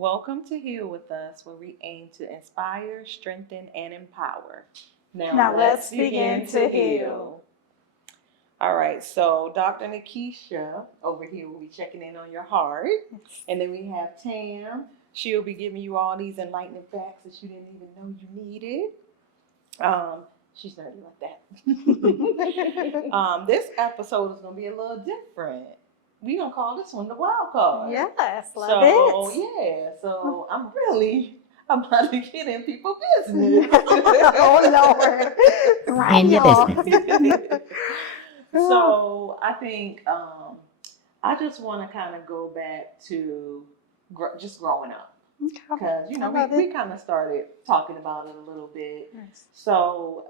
Welcome to Heal with Us, where we aim to inspire, strengthen, and empower. Now, Now let's let's begin begin to to heal. All right, so Dr. Nikisha over here will be checking in on your heart. And then we have Tam. She'll be giving you all these enlightening facts that you didn't even know you needed. She's nerdy like that. This episode is going to be a little different. We're going to call this one the wild card. Yes, love So, it. yeah, so I'm really about to get in people's business. Oh, Lord. Right, In your y'all. business. So I think I just want to kind of go back to just growing up. Okay. Because, I love we it. kind of started talking about it a little bit. Yes. So,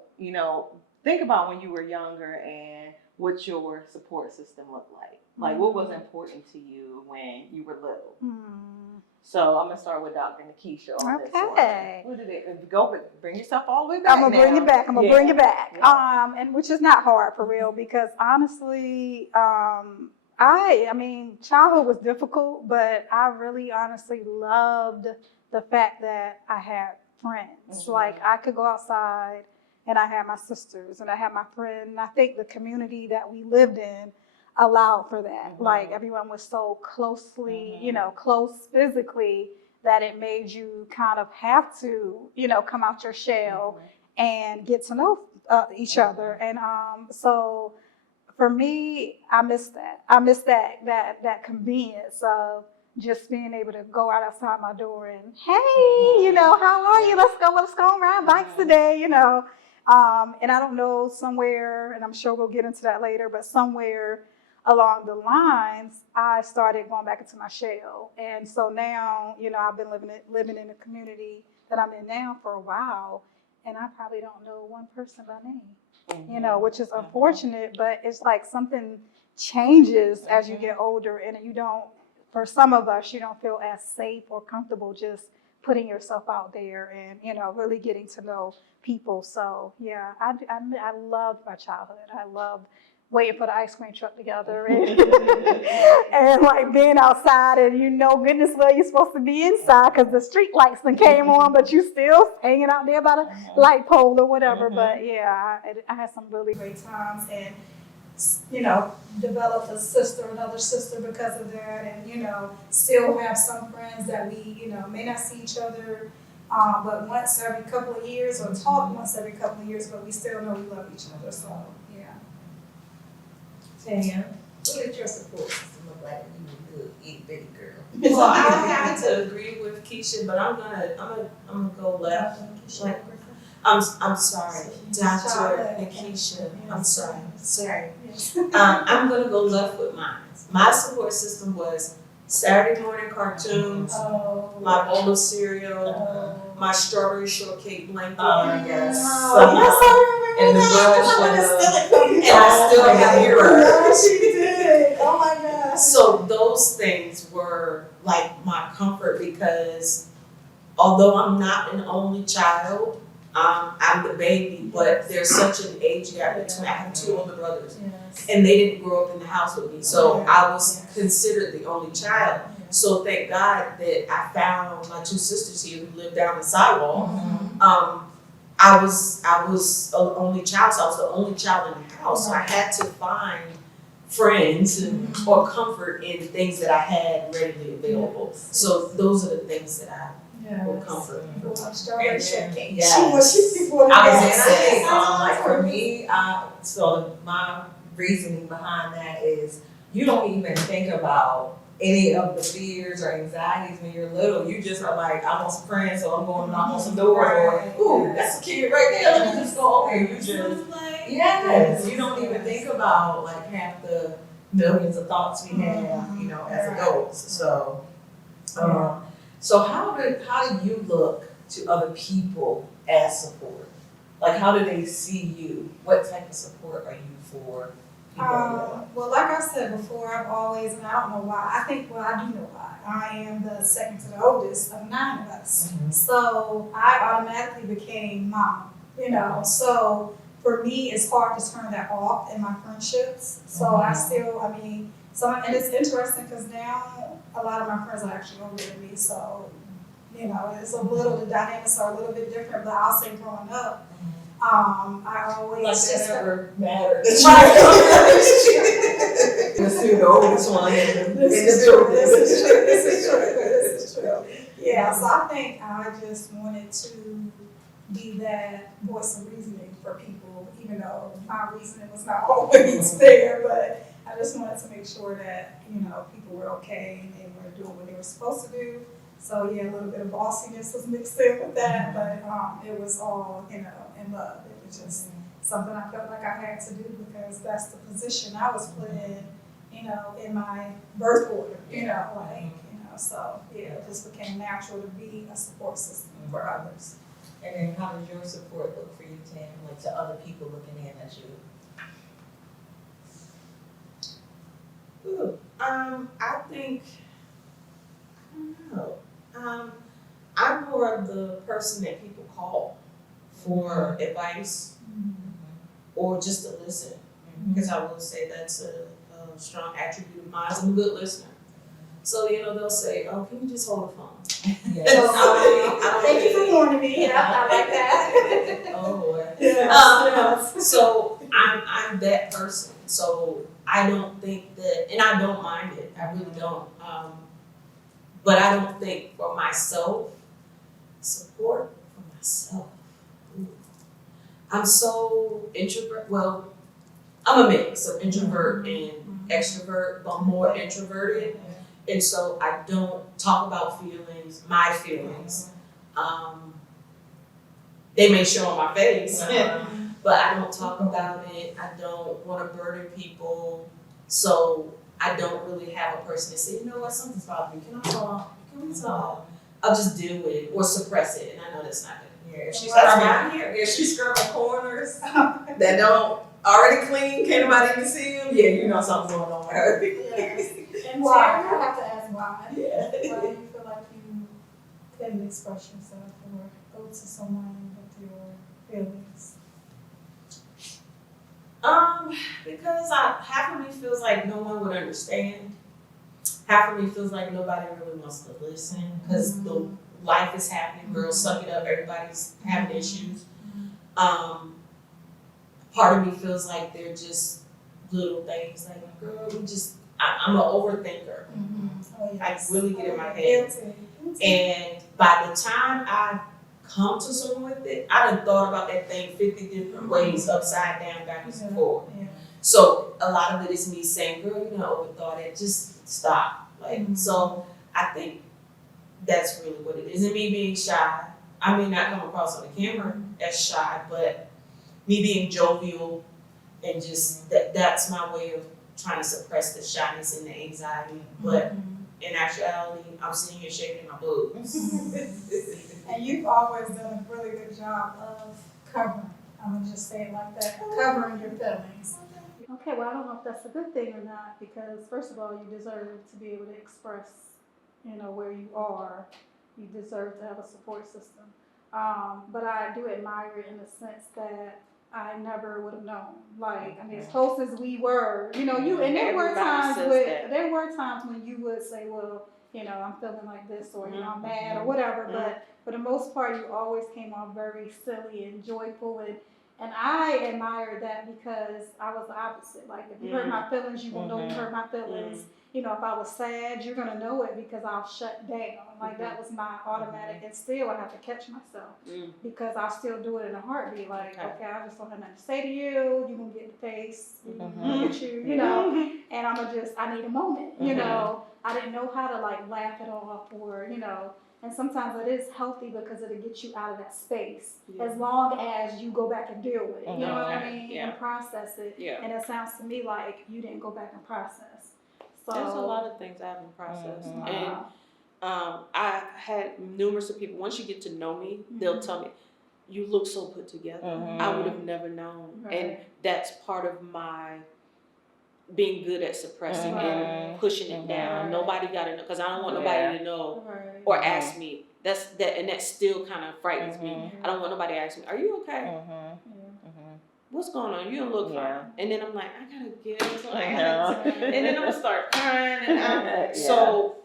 think about when you were younger and what your support system looked like. Like, what was important to you when you were little? So, I'm going to start with Dr. Nikisha on this one. Okay. What did it go? Bring yourself all the way back. I'm gonna bring it back. I'm gonna bring it back. Yeah. And which is not hard for real because honestly, I mean, childhood was difficult, but I really honestly loved the fact that I had friends. Mhm. Like I could go outside and I had my sisters and I had my friend. And I think the community that we lived in allowed for that. Mhm. Like everyone was so closely, Mhm. close physically that it made you kind of have to, come out your shell and get to know each other. And so for me, I miss that. I miss that convenience of just being able to go out outside my door and, hey, how are you? Let's go and ride bikes today, And I don't know, somewhere, and I'm sure we'll get into that later, but somewhere along the lines, I started going back into my shell. And so now, I've been living in the community that I'm in now for a while, and I probably don't know one person by name, which is unfortunate, but it's like something changes as you get older, and for some of us, you don't feel as safe or comfortable just putting yourself out there and, really getting to know people. So, yeah, I loved my childhood. I loved waiting for the ice cream truck together and like being outside and goodness well you're supposed to be inside because the street lights then came on, but you still hanging out there by the light pole or whatever. But yeah, I had some really great times and developed another sister because of that, and still have some friends that we may not see each other but once every couple of years or talk once every couple of years, but we still know we love each other. So yeah. Tanya, what did your support system look like when you were a little itty bitty girl? Well, I have to agree with Keisha, but I'm gonna go left. Like, I'm sorry, Dr. Nikisha. I'm sorry. I'm gonna go left with mine. My support system was Saturday morning cartoons, my bowl of cereal, my strawberry shortcake blanket. Yes. And the brush, and I still have yours. She did. Oh my gosh. So those things were like my comfort because although I'm not an only child, I'm the baby, but there's such an age gap between. I have two older brothers, and they didn't grow up in the house with me, so I was considered the only child. So thank God that I found my two sisters here who lived down the sidewalk. I was an only child, so I was the only child in the house, so I had to find friends or comfort in things that I had readily available. So those are the things that I will comfort. Strawberry shortcake. Yes. She was before the I was gas. gonna say, like for me, so my reasoning behind that is you don't even think about any of the fears or anxieties when you're little. You just are like, I want some friends, so I'm going to knock on some doors, or ooh, that's a kid right there. Let me just go over here. You just yes. You don't even think about like half the millions of thoughts we have, as adults. So, so how do you look to other people as support? Like, how do they see you? What type of support are you for people? Well, like I said before, I've always, and I don't know why, I do know why. I am the second to the oldest of 9 of us. So I automatically became mom, So for me, it's hard to turn that off in my friendships. So I still, and it's interesting because now a lot of my friends are actually older than me, so, you know, it's the dynamics are a little bit different, but I'll say growing up, I always. Like that never mattered. Right. You're still the oldest one in the building. This is true. Yeah, so I think I just wanted to be that voice of reasoning for people, even though my reasoning was not always there, but I just wanted to make sure that, you know, people were okay and they were doing what they were supposed to do. So yeah, a little bit of bossiness was mixed in with that, but it was all, you know, in love. It was just something I felt like I had to do because that's the position I was put in, you know, in my birth order, you know, like, you know, so yeah, it just became natural to be a support system for others. And then how does your support look for you, Tam, like to other people looking in at you? Ooh, I think, I don't know. I'm more of the person that people call for advice or just to listen. Because I will say that's a strong attribute of mine. I'm a good listener. So, you know, they'll say, oh, can you just hold the phone? Yes. Thank you for warning me. Yeah, I like that. Oh, boy. Yes. So I'm that person. So I don't think that, and I don't mind it. I really don't. But I don't think for myself, support for myself. Ooh. I'm so introvert. Well, I'm a mix of introvert and extrovert, but more introverted. And so I don't talk about feelings, my feelings. They may show on my face, but I don't talk about it. I don't want to burden people. So I don't really have a person to say, you know what, something's bothering me. Can I talk? Can we talk? I'll just deal with it or suppress it. And I know that's not good. Yeah, if she's scrubbing here, if she's scrubbing corners that don't already clean, can't nobody even see them, yeah, you know something's going on with her. Yes. And why? I have to ask why. Yeah. Why do you feel like you couldn't express yourself or go to someone with your feelings? Because half of me feels like no one would understand. Half of me feels like nobody really wants to listen because the life is happening. Girls suck it up. Everybody's having issues. Part of me feels like they're just little things. Like, girl, I'm an overthinker. Oh, yes. I really get in my head. Guilty. And by the time I come to someone with it, I done thought about that thing 50 different ways, upside down, backwards and forward. Yeah. So a lot of it is me saying, girl, you know, overthought it, just stop. Like, so I think that's really what it is. And me being shy, I may not come across on the camera as shy, but me being jovial and just that's my way of trying to suppress the shyness and the anxiety. But in actuality, I'm sitting here shaking my boobs. And you've always done a really good job of covering. I'm gonna just say it like that, covering your feelings. Okay, well, I don't know if that's a good thing or not, because first of all, you deserve to be able to express, you know, where you are. You deserve to have a support system. But I do admire it in the sense that I never would have known. Like, I mean, as close as we were, you know, and there were times when you would say, well, you know, I'm feeling like this, or, you know, I'm mad or whatever, but for the most part, you always came off very silly and joyful, and I admired that because I was the opposite. Like, if you hurt my feelings, you will know you hurt my feelings. You know, if I was sad, you're gonna know it because I'll shut down. Like, that was my automatic, and still I have to catch myself because I still do it in a heartbeat. Like, okay, I just don't have nothing to say to you. You gonna get in the face, look at you, you know, and I need a moment, you know. I didn't know how to like laugh it off or, you know, and sometimes it is healthy because it'll get you out of that space as long as you go back and deal with it. You know what I mean? And process it. Yeah. And it sounds to me like you didn't go back and process. So There's a lot of things I haven't processed. And I had numerous of people, once you get to know me, they'll tell me, you look so put together. I would have never known. Right. And that's part of my being good at suppressing and pushing it down. Nobody got to know, because I don't want nobody to know or ask me. And that still kind of frightens me. I don't want nobody to ask me, are you okay? What's going on? You don't look fine. And then I'm like, I gotta get it. And then I'm gonna start crying. And so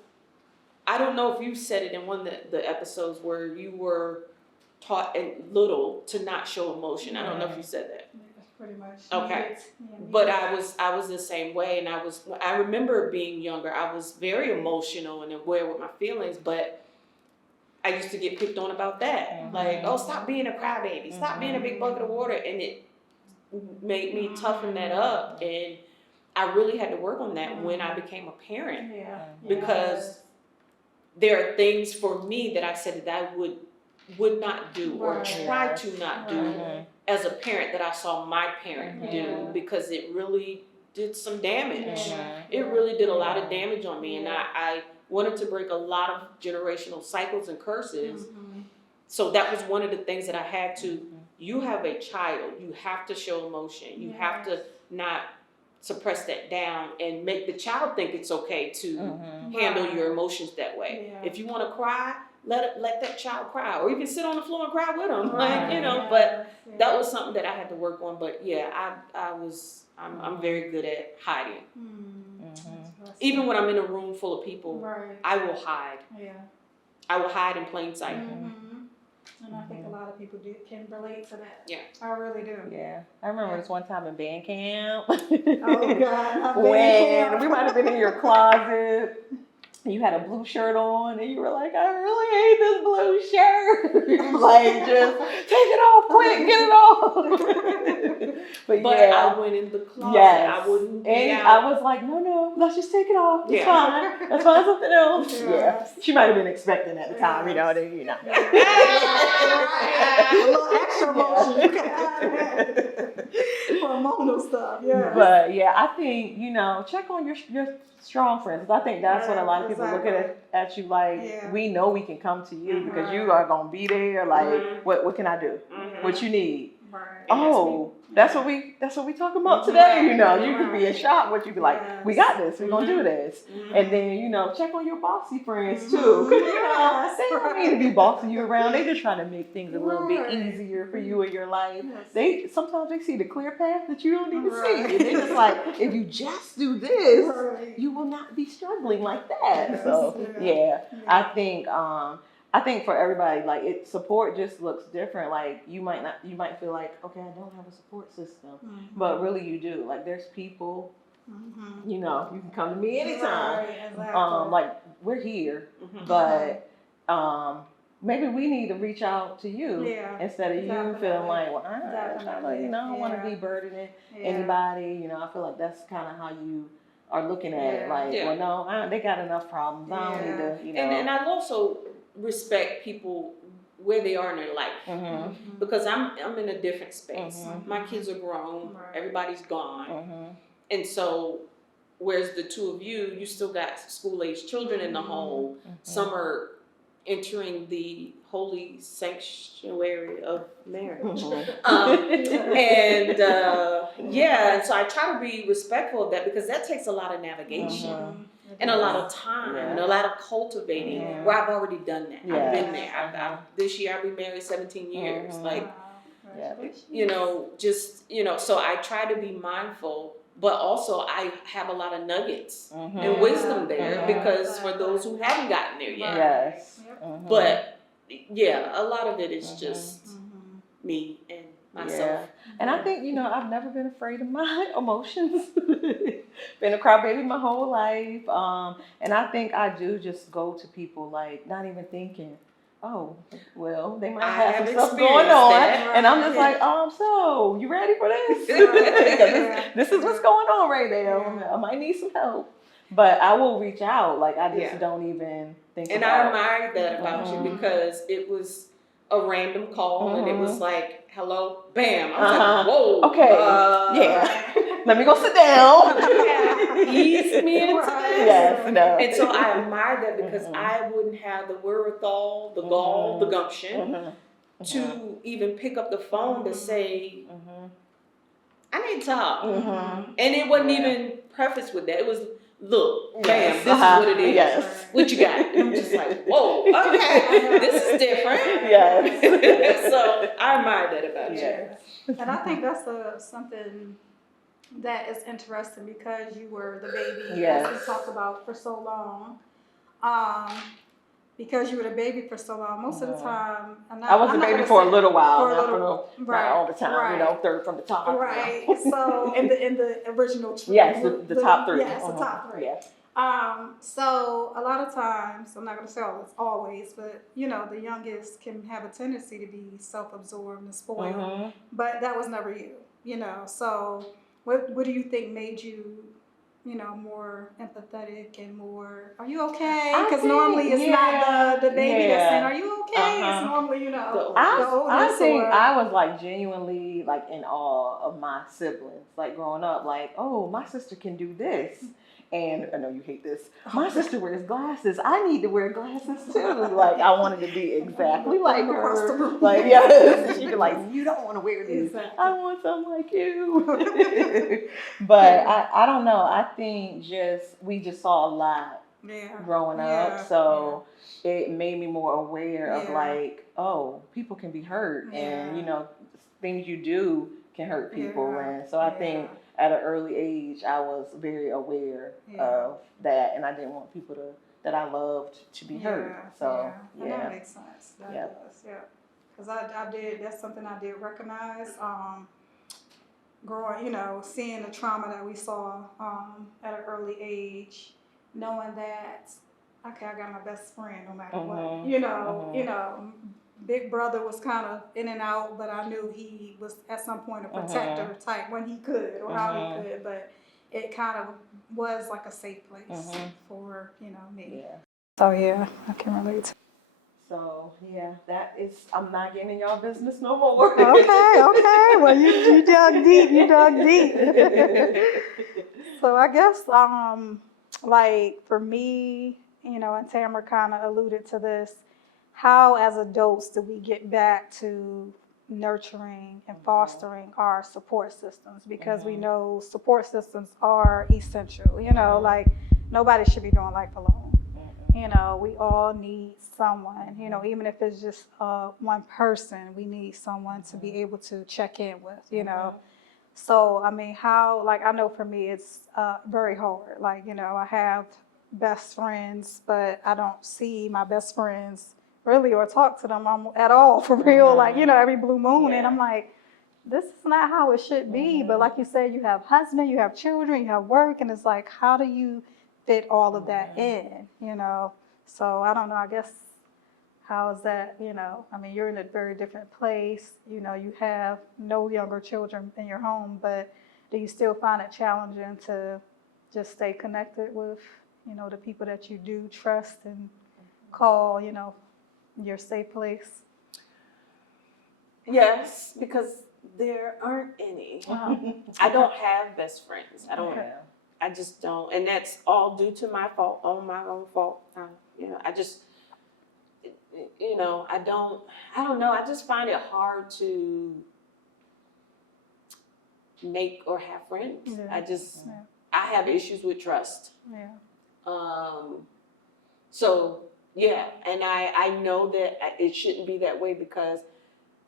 I don't know if you said it in one of the episodes where you were taught at little to not show emotion. I don't know if you said that. That's pretty much. Okay. needed. Yeah, But needed. I was the same way, and I remember being younger. I was very emotional and aware with my feelings, but I used to get picked on about that. Like, oh, stop being a crybaby, stop being a big bucket of water, and it made me toughen that up. And I really had to work on that when I became a parent, Yeah. because there are things for me that I said that I would not do or Right. try to not do Right. as a parent that I saw my parent Yeah. do, because it really did some damage. Yeah. It really did a lot of damage on me, and Yeah. I wanted to break a lot of generational cycles and curses. Mhm. So that was one of the things that I had to. You have a child. You have to show emotion. You have to not suppress that down and make the child think it's okay to handle Right. your emotions that way. Yeah. If you want to cry, let that child cry, or even sit on the floor and cry with them, Right. like, you know. Yes, But yes. that was something that I had to work on. But yeah, I'm very good at hiding. That's Even when I'm in a room full of people, right. I will hide. Yeah. I will hide in plain sight. And I think a lot of people can relate to that. Yeah. I really do. Yeah, I remember this one time in band camp. Oh God. When we might have been in your closet, and you had a blue shirt on, and you were like, "I really hate this blue shirt." Like, just take it off, quick, get it off. But But yeah, I went in the closet. yes, I wouldn't be and out. I was like, "No, let's just take it off. It's Yeah. fine. Let's find something else." Yes. Yeah, she might have been expecting at the time, you know. A little extra motion. You can add that. Hormonal stuff. Yeah. But yeah, I think, check on your strong friends. I think that's what a lot of people look at you like. Yeah. We know we can come to you because you Right. are gonna be there. Like, Mhm. what can I do? Mhm. What you need? Right. Oh, that's what we talking about today. You could be in Right. shock. What you be like, Yes. we got this. We're gonna do this. Mhm. And then check on your bossy friends too. 'Cause, Yes. they don't mean to be bossing you around. They just trying to make things a little bit Right. easier for you in your life. Yes. Sometimes they see the clear path that you don't even see. Right. And they're just like, if you just do this, Right. you will not be struggling like that. Yes. So Yeah. yeah, I think for everybody, like, support just looks different. Like, you might feel like, okay, I don't have a support system, but really you do. Like, there's people, Mhm. you can come to me anytime. Right, exactly. Like, we're here, Mhm. but maybe we need to reach out to you Yeah. instead of you Definitely. feeling like, well, I Definitely. don't want to Yeah. be burdening Yeah. anybody. I feel like that's kind of how you are looking at it. Yeah. Like, Yeah. well, no, they got enough problems. I don't need to, And I also respect people where they are in their life, Mhm. because I'm in a different space. Mhm. My kids are grown. Right. Everybody's gone. Mhm. And so, whereas the two of you still got school-age children in the home. Some are entering the holy sanctuary of marriage. Mhm. And so I try to be respectful of that, because that takes a lot of navigation Mhm. and a lot of time and a lot of cultivating, Yeah. where I've already done that. I've been there. Yes. This year I'll be married 17 years. Mhm. Like, Wow. Yeah. Congratulations. so I try to be mindful, but also I have a lot of nuggets Mhm. and wisdom there, Mhm. because for those who haven't gotten there yet. Yes. Yep. Mhm. But yeah, a lot of it is just Mhm. me and myself. And I think, I've never been afraid of my emotions. Been a crybaby my whole life. And I think I do just go to people, like, not even thinking, oh, well, they might I have have some stuff experienced going on. that. And I'm just Yeah. like, so you ready for this? Yeah. This is what's going on right now. Yeah. I might need some help. But I will reach out. Like, I just Yeah. don't even think And I about admire that about you, because it was a random call and it was like, hello, bam. I was like, whoa. Okay. Yeah. Let me go sit down. Ease me into Right. this. Yes, no. And so I admire that, because Mhm. I wouldn't have the wherewithal, the gall, the gumption Mhm. to even pick up the phone to say, Mhm. I need to talk. Mhm. And it wasn't Yeah. even prefaced with that. It was, look, bam, Yes. this is what it is. Yes. What you got? And I'm just like, whoa, okay, this is different. Yes. So I admire that about you. Yes. And I think that's something that is interesting, because you were the baby, Yes. as we talked about, for so long. because you were the baby for so long, most of the time, I was a baby for a little while, not right, all the time, right. third from the top. Right. So in the original tree. Yes, the top three. Yes, the top three. Yeah. So a lot of times, I'm not gonna say always, but the youngest can have a tendency to be self-absorbed and spoiled. But that was never you. So what do you think made you more empathetic and more, are you okay? Because normally it's not the baby that's saying, are you okay? It's normally, the I oldest. think I was like genuinely like in awe of my siblings, like growing up, like, oh, my sister can do this. And I know you hate this. My sister wears glasses. I need to wear glasses too. Like I wanted to be exactly like her. Like yes, she could like, you don't want to wear these. Exactly. I want something like you. But I don't know. I think we just saw a lot growing up, so it made me more aware of like, oh, people can be hurt, and things you do can hurt people, and so I think at an early age I was very aware of that, and I didn't want people that I loved to be hurt. So and that makes sense. That does, because I did. That's something I did recognize. Growing, seeing the trauma that we saw at an early age, knowing that, okay, I got my best friend no matter what. Big brother was kind of in and out, but I knew he was at some point a protector type when he could or how he could, but it kind of was like a safe place for, me. Yeah. So yeah, I can relate. So that is, I'm not getting in y'all business no more. Okay. Well, you dug deep. So I guess, like for me, and Tamara kind of alluded to this, how as adults do we get back to nurturing and fostering our support systems? Because we know support systems are essential, like nobody should be doing life alone. We all need someone, even if it's just one person, we need someone to be able to check in with, So, I mean, I know for me, it's very hard. Like, I have best friends, but I don't see my best friends really or talk to them at all for real. Like, every blue moon. And I'm like, this is not how it should be. But like you said, you have husband, you have children, you have work. And it's like, how do you fit all of that in, So I don't know, I guess, how is that, I mean, you're in a very different place, you have no younger children in your home, but do you still find it challenging to just stay connected with, the people that you do trust and call, your safe place? Yes, because there aren't any. I don't have best friends. I just don't, and that's all due to my fault, my own fault. I just, I don't know. I just find it hard to make or have friends. I have issues with trust. So and I know that it shouldn't be that way because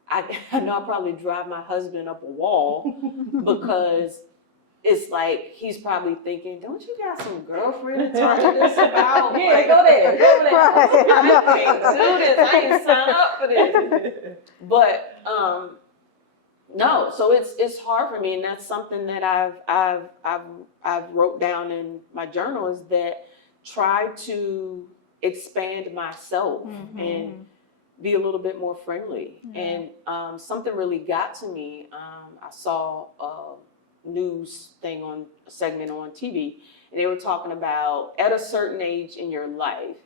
I know I probably drive my husband up a wall because it's like he's probably thinking, don't you got some girlfriend to talk to this about? Go there. Right. I can't do this. I ain't signed up for this. But no, so it's hard for me, and that's something that I've wrote down in my journal, is that try to expand myself and be a little bit more friendly. And something really got to me. I saw a news thing a segment on TV, and they were talking about at a certain age in your life,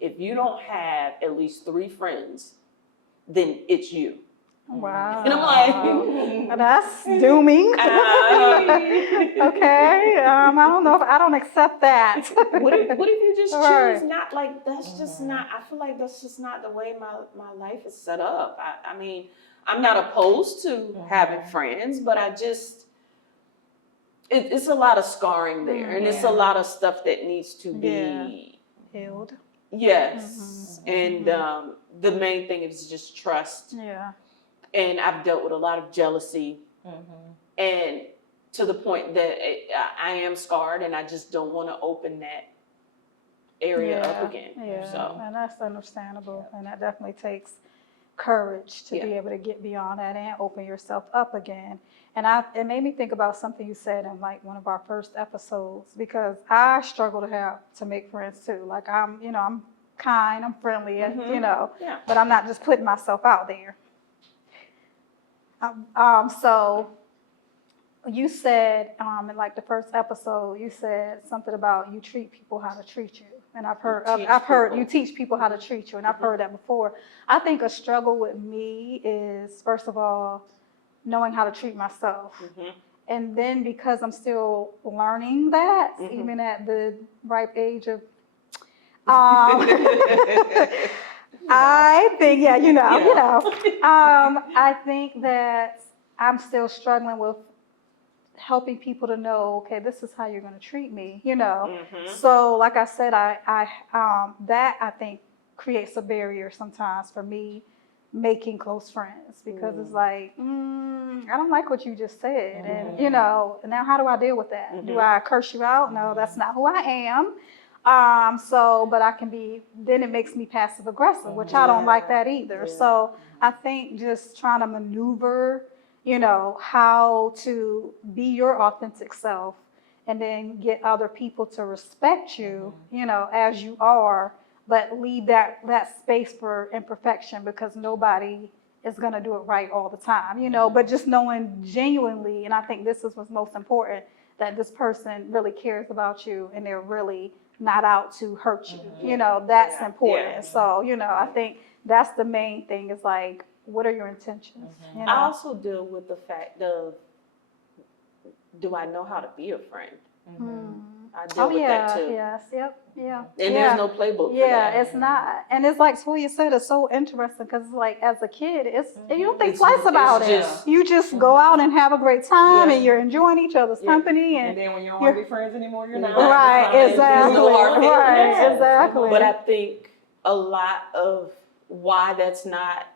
if you don't have at least 3 friends, then it's you. Wow. And I'm like, that's dooming. Okay. I don't know if I don't accept that. What if you just Right. choose not, like, that's just not, I feel like that's just not the way my life is set up. I mean, I'm not opposed to having friends, but I just, it's a lot of scarring there, and it's a lot of stuff that needs to be healed. Yes. And the main thing is just trust. Yeah. And I've dealt with a lot of jealousy, and to the point that I am scarred, and I just don't want to open area up again. Yeah, So and that's understandable, and that definitely takes courage to be Yeah. able to get beyond that and open yourself up again. And it made me think about something you said in like one of our first episodes, because I struggle to make friends too. Like I'm kind, I'm friendly, and yeah. but I'm not just putting myself out there. So you said in like the first episode, you said something about you treat people how to treat you, and I've heard you teach people how to treat you, and I've heard that before. I think a struggle with me is, first of all, knowing how to treat myself, and then because I'm still learning that, even at the ripe age of, I think, I think that I'm still struggling with helping people to know, okay, this is how you're going to treat me, So, like I said, that I think creates a barrier sometimes for me making close friends, because it's like, I don't like what you just said, and now how do I deal with that? Do I curse you out? No, that's not who I am. But I can be. Then it makes me passive aggressive, which I don't like that either. Yeah. So I think just trying to maneuver, how to be your authentic self, and then get other people to respect you, as you are, but leave that space for imperfection, because nobody is going to do it right all the time, but just knowing genuinely, and I think this is what's most important, that this person really cares about you and they're really not out to hurt you, that's important. Yeah. So, I think that's the main thing, is like, what are your intentions? I also deal with the fact of, do I know how to be a friend? I deal with that too. Yes, yep, yeah. And there's no playbook for Yeah, that. it's not. And it's like Toya said, it's so interesting, because like as a kid, you don't think It's- twice about it's it. just- You just go out and have a great time, Yeah. and you're enjoying each other's Yeah. company. And And then when you don't want to be friends anymore, you're not. right, There's exactly. no hard feelings. Right, exactly. But I think a lot of why that's not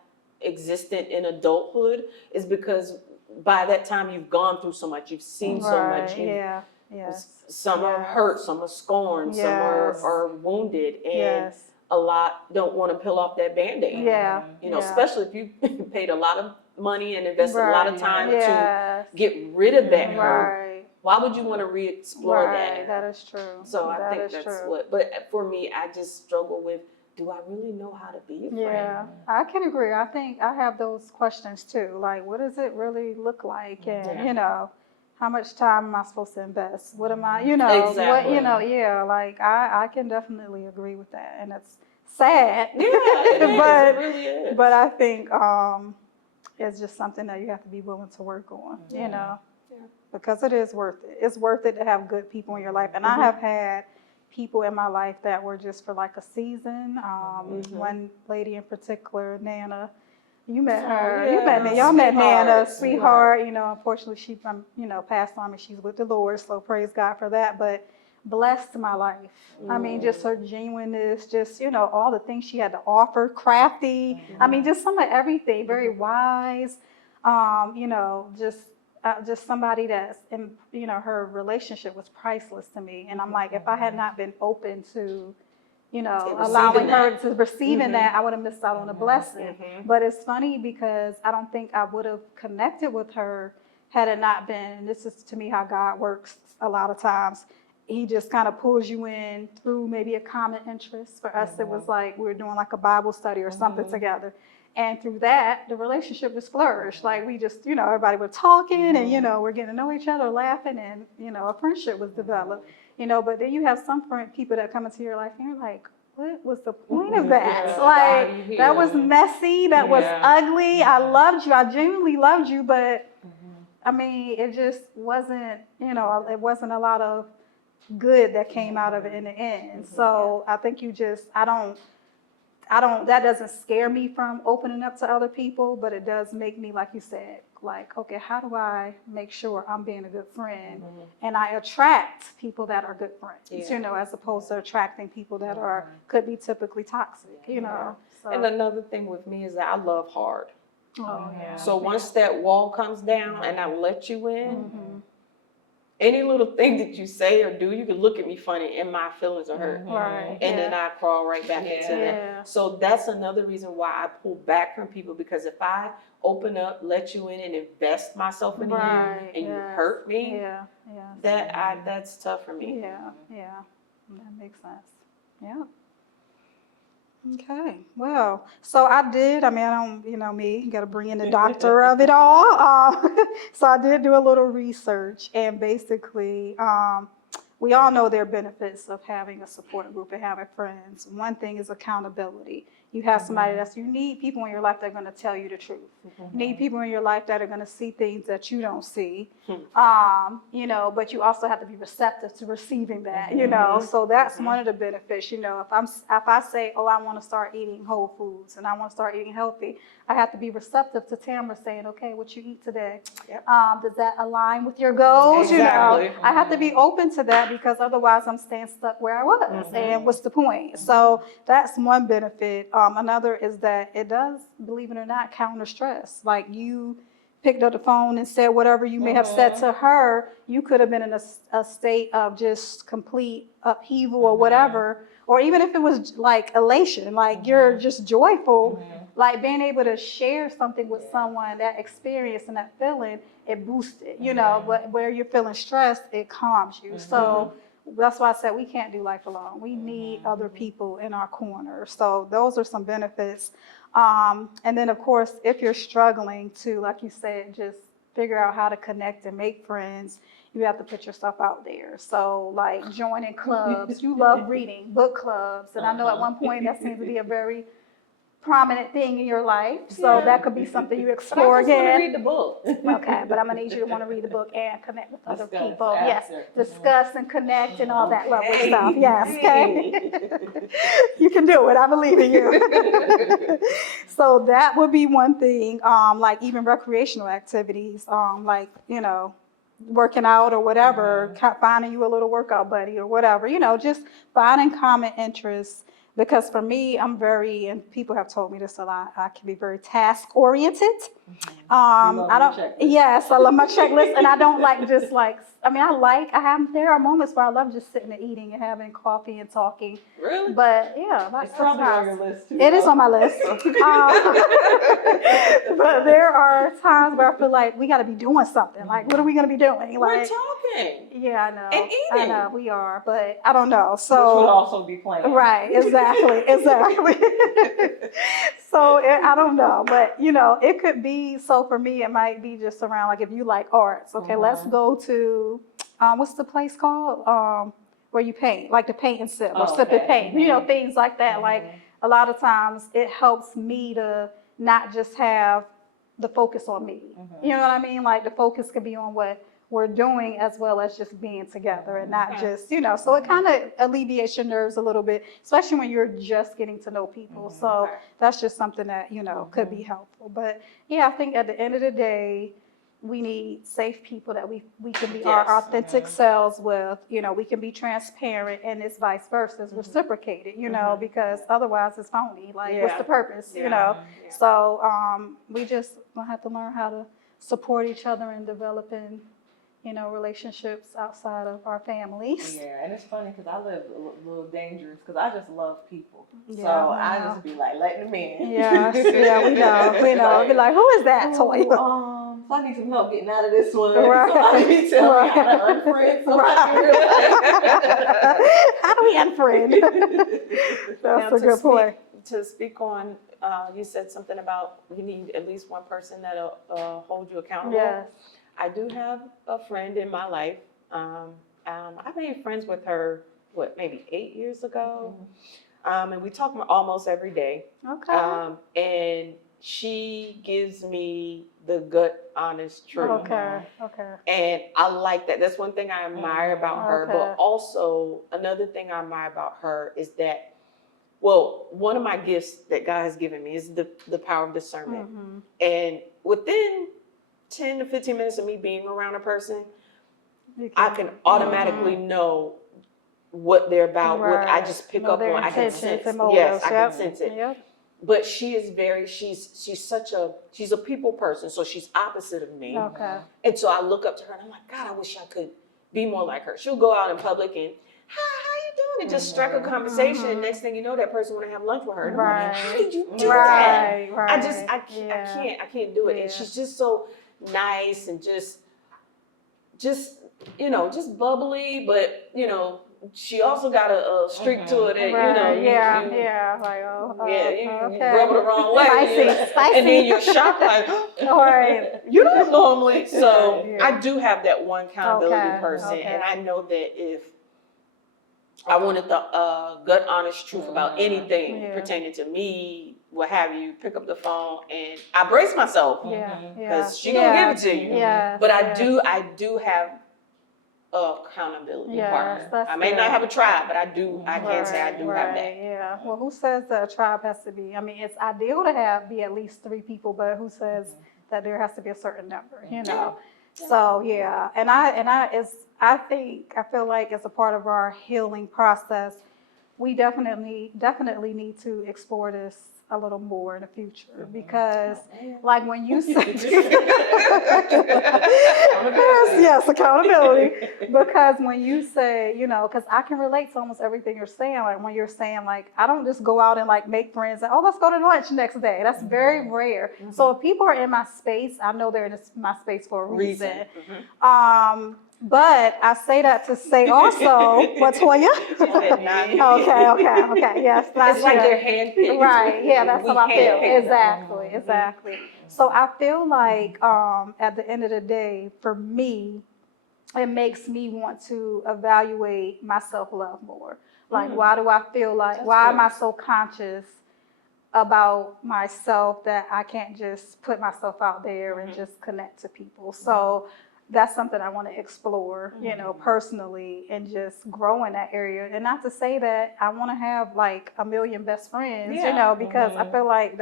existent in adulthood is because by that time you've gone through so much, you've seen so much. Yes. Some are hurt, some are scorned, some Yes. are wounded, and Yes. a lot don't want to peel off that Band-Aid. Yeah. Especially if you paid a lot of money and invested a lot of time to Yes. get rid of that hurt. Right. Why would you want to re-explore Right. that? That is true. So I That think is that's true. what, but for me, I just struggle with, do I really know how to be a friend? Yeah, I can agree. I think I have those questions too. Like, what does it really look like? And, how much time am I supposed to invest? What am I, Exactly. like I can definitely agree with that. And it's sad. Yeah, it is. But- It really is. But I think it's just something that you have to be willing to work on, because it is worth it. It's worth it to have good people in your life. And I have had people in my life that were just for like a season. One lady in particular, Nana, you met her. You met me. Y'all met Nana, sweetheart. Unfortunately she, passed on, and she's with the Lord. So praise God for that. But blessed my life. I mean, just her genuineness, just, all the things she had to offer, crafty. I mean, just some of everything, very wise. Just somebody that's, her relationship was priceless to me. And I'm like, if I had not been open to, allowing her to receiving that, I would have missed out on a blessing. But it's funny, because I don't think I would have connected with her had it not been, and this is to me how God works a lot of times. He just kind of pulls you in through maybe a common interest. For us, it was like we were doing like a Bible study or something together. And through that, the relationship just flourished. Like we just, everybody was talking and, we're getting to know each other, laughing, and, a friendship was developed. But then you have some people that come into your life and you're like, what was the point of that? Yeah, Like, that was messy, that was ugly. I loved you, I genuinely loved you, but I mean, it just wasn't, it wasn't a lot of good that came out of it in the end. So I think that doesn't scare me from opening up to other people, but it does make me, like you said, like, okay, how do I make sure I'm being a good friend and I attract people that are good friends, as opposed to attracting people that could be typically toxic, So. And another thing with me is that I love hard. Oh, yeah. So once that wall comes down and I let you in, any little thing that you say or do, you can look at me funny and my feelings are hurt. Right. And then I crawl right back Yeah. into that. Yeah. So that's another reason why I pull back from people, because if I open up, let you in and invest myself in you Right. and you Yes. hurt me, Yeah. Yeah. that's tough for me. Yeah. Yeah. That makes sense. Yeah. Okay, well, so I don't, me, got to bring in the doctor of it all. So I did do a little research, and basically, we all know there are benefits of having a support group and having friends. One thing is accountability. You have somebody you need people in your life that are going to tell you the truth. You need people in your life that are going to see things that you don't see. But you also have to be receptive to receiving that, So that's one of the benefits, if I say, oh, I want to start eating whole foods and I want to start eating healthy, I have to be receptive to Tamara saying, okay, what you eat today? Yep. Does that align with your goals? Exactly. I have to be open to that, because otherwise I'm staying stuck where I was. And what's the point? So that's one benefit. Another is that it does, believe it or not, counter stress. Like, you picked up the phone and said whatever you may have said to her, you could have been in a state of just complete upheaval or whatever. Or even if it was like elation, like you're just joyful, like being able to share something with someone, that experience and that feeling, it boosts it, but where you're feeling stressed, it calms you. So that's why I said we can't do life alone. We need other people in our corner. So those are some benefits. And then, of course, if you're struggling to, like you said, just figure out how to connect and make friends, you have to put yourself out there. So, like, joining clubs. You love reading, book clubs. And I know at one point that seems to be a very prominent thing in your life. So that could be something you explore I just want to again. read the book. Okay, but I'm gonna need you to want to read the book and connect with other Discuss people. Yes, after. discuss and connect and all that lovely Okay. stuff. Yes, okay. You can do it. I believe in you. So that would be one thing. Like even recreational activities, working out or whatever, finding you a little workout buddy or whatever. Just finding common interests. Because for me, and people have told me this a lot, I can be very task oriented. I love my checklist, and I don't like there are moments where I love just sitting and eating and having coffee and talking. Really? But yeah, It's probably on your list too. it is on my list. But there are times where I feel like we got to be doing something. Like, what are we going to be doing? We're Like, talking. yeah, I know. And I eating. know, we are, but I don't know. Which would So, also be playing. right, exactly. So I don't know, but it could be. So for me, it might be just around, like, if you like arts, okay, let's go to what's the place called where you paint, like the paint and sip or sip and Okay. paint, things like that. Like a lot of times, it helps me to not just have the focus on me. You know what I mean? Like the focus could be on what we're doing as well as just being together and not just, so it kind of alleviates your nerves a little bit, especially when you're just getting to know people. So that's just something that, could be helpful. But yeah, I think at the end of the day, we need safe people that we can be our Yes. authentic selves with, we can be transparent, and it's vice versa, it's reciprocated, because otherwise it's phony. Like, what's Yeah. the purpose, Yeah. So we just gonna have to learn how to support each other in developing, relationships outside of our families. Yeah, and it's funny because I live a little dangerous because I just love people. Yeah, So I I know. just be like letting them in. Yes, yeah, we know. Be like, who is that toy? Oh, so I need some help getting out of this one. Right. Somebody tell me how to Right. unfriend somebody. How do we unfriend? That's Now, a good point. To speak on, you said something about you need at least one person that'll hold you accountable. Yes. I do have a friend in my life. I made friends with her, maybe 8 years ago? And we talk almost every day. Okay. And she gives me the gut, honest truth. Okay. And I like that. That's one thing I admire about her. Okay. But also, another thing I admire about her is that, one of my gifts that God has given me is the power of discernment. And within 10 to 15 minutes of me being around a person, I can automatically know what they're about. What I just pick up on. I can sense. Yes, I can sense it. Yep. But she is she's a people person, so she's opposite of me. Okay. And so I look up to her and I'm like, God, I wish I could be more like her. She'll go out in public and, hi, how you doing? And just strike a conversation. And next thing you know, that person want to have lunch with her. And I'm like, how did you do that? Right. I can't do it. And she's just so nice and just just bubbly, but she also got a streak to it that you rub it the wrong way, Spicy. and then you're shocked like, Right. you don't normally. So Yeah. I do have that one accountability person, okay. and I know that if I wanted the gut honest truth about anything pertaining to me, what have you, pick up the phone and I brace myself because she gonna give it to you. Yeah. But I do have accountability partner. I may not have a tribe, but I can't say I do have that. Yeah. Well, who says that a tribe has to be? I mean, it's ideal to be at least 3 people, but who says that there has to be a certain number? So yeah, I feel like as a part of our healing process, we definitely need to explore this a little more in the future because like when you say yes, accountability, because when you say, because I can relate to almost everything you're saying, like when you're saying like, I don't just go out and like make friends and, let's go to lunch next day. That's very rare. So if people are in my space, I know they're in my space for a reason. But I say that to say also, what, Toya? Okay, yes. It's like they're handpicked. Right, yeah, that's how I feel. Handpicked. Exactly. So I feel like at the end of the day, for me, it makes me want to evaluate my self-love more. Like, why do I feel like, why am I so conscious about myself that I can't just put myself out there and just connect to people? So that's something I want to explore, personally, and just grow in that area. And not to say that I want to have like a million best friends, because I feel like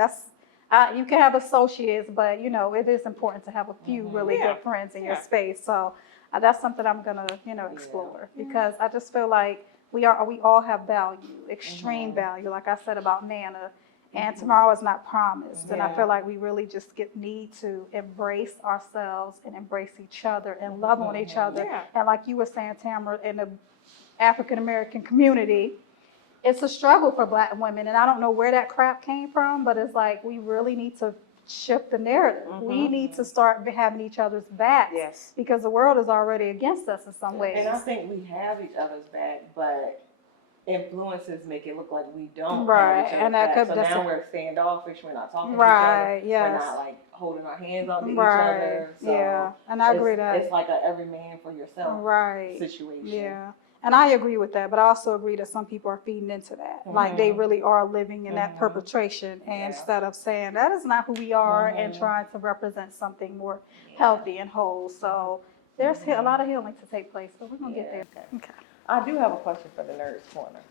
you can have associates, but it is important to have a few really good friends in your space. So that's something I'm gonna, explore because I just feel like we all have value, extreme value, like I said about Nana. And tomorrow is not promised. And I feel like we really just need to embrace ourselves and embrace each other and love on each other. And like you were saying, Tamara, in the African-American community, it's a struggle for Black women. And I don't know where that crap came from, but it's like we really need to shift the narrative. We need to start having each other's backs. Yes. Because the world is already against us in some ways. And I think we have each other's back, but influences make it look like we don't have each other's and that back. could So now we're standoffish, we're not talking to each Right, other, yes. we're not like holding our hands up to each Right, other. So yeah, and I agree that. It's like a every man for yourself Right. situation. Yeah, and I agree with that, but I also agree that some people are feeding into that. Like they really are living in that perpetration, and instead of saying that is not who we are and trying to represent something more healthy and whole. So there's a lot of healing to take place, but we're gonna get there. Okay. I do have a question for the Nerds Corner.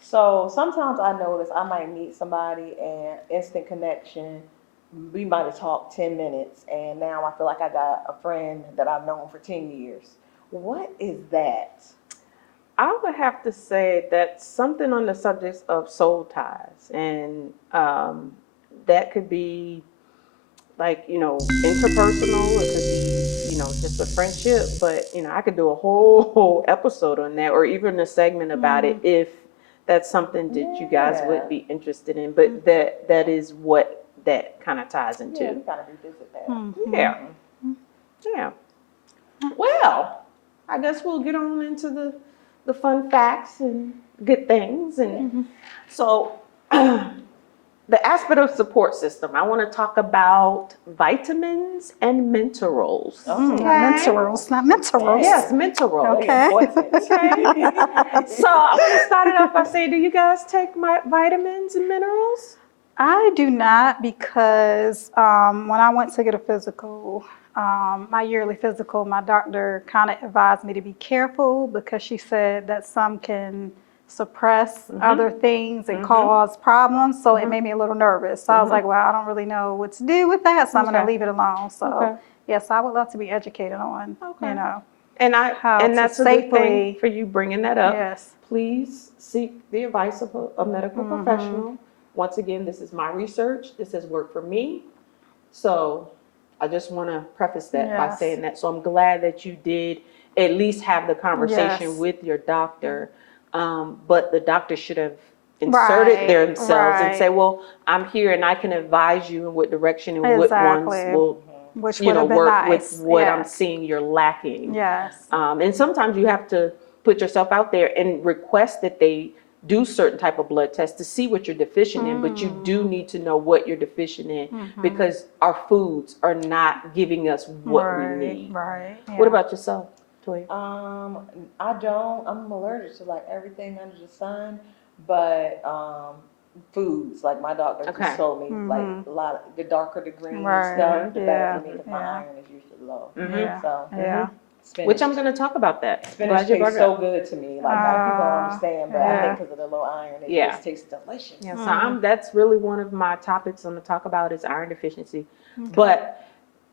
So sometimes I notice I might meet somebody and instant connection. We might have talked 10 minutes and now I feel like I got a friend that I've known for 10 years. What is that? I would have to say that's something on the subject of soul ties. And that could be like, interpersonal. It could be, just a friendship. But, I could do a whole episode on that or even a segment about it if that's something that you guys would be interested in. But that is what that kind of ties into. Yeah, we gotta revisit that. Yeah. Well, I guess we'll get on into the fun facts and good things. And so the aspect of support system, I want to talk about vitamins and minerals. Mentorals, not mentorals. Yes, minerals. Okay. So I'm going to start it off by saying, do you guys take my vitamins and minerals? I do not because when I went to get a physical, my yearly physical, my doctor kind of advised me to be careful because she said that some can suppress other things and cause problems. So it made me a little nervous. So I was like, well, I don't really know what to do with that. So I'm going to leave it alone. So yes, I would love to be educated on, And how that's to a good thing safely- for you bringing that up. Yes. Please seek the advice of a medical professional. Once again, this is my research. This has worked for me. So I just want to preface that by Yes. saying that. So I'm glad that you did at least have the conversation Yes. with your doctor. But the doctor should have inserted Right, themselves and right. say, well, I'm here and I can advise you in what direction and what ones Exactly. will, Which you would know, have been work nice. with what I'm Yes. seeing you're lacking. Yes. And sometimes you have to put yourself out there and request that they do certain type of blood tests to see what you're deficient in, but you do need to know what you're deficient in because our foods are not giving us what right, we need. Right. What yeah. about yourself, Toya? I don't. I'm allergic to like everything under the sun, but foods like my doctor Okay. just told me like a lot of the darker the green Right, stuff, the better for me yeah, because my yeah. iron is usually low. Yeah. So Yeah. spinach, Which I'm going to talk about that. spinach Glad you brought tastes it up. so good to me. Like people don't understand, but I yeah. think because of the low iron, it Yeah. just tastes delicious. Yeah, so that's really one of my topics I'm going to talk about is iron deficiency. But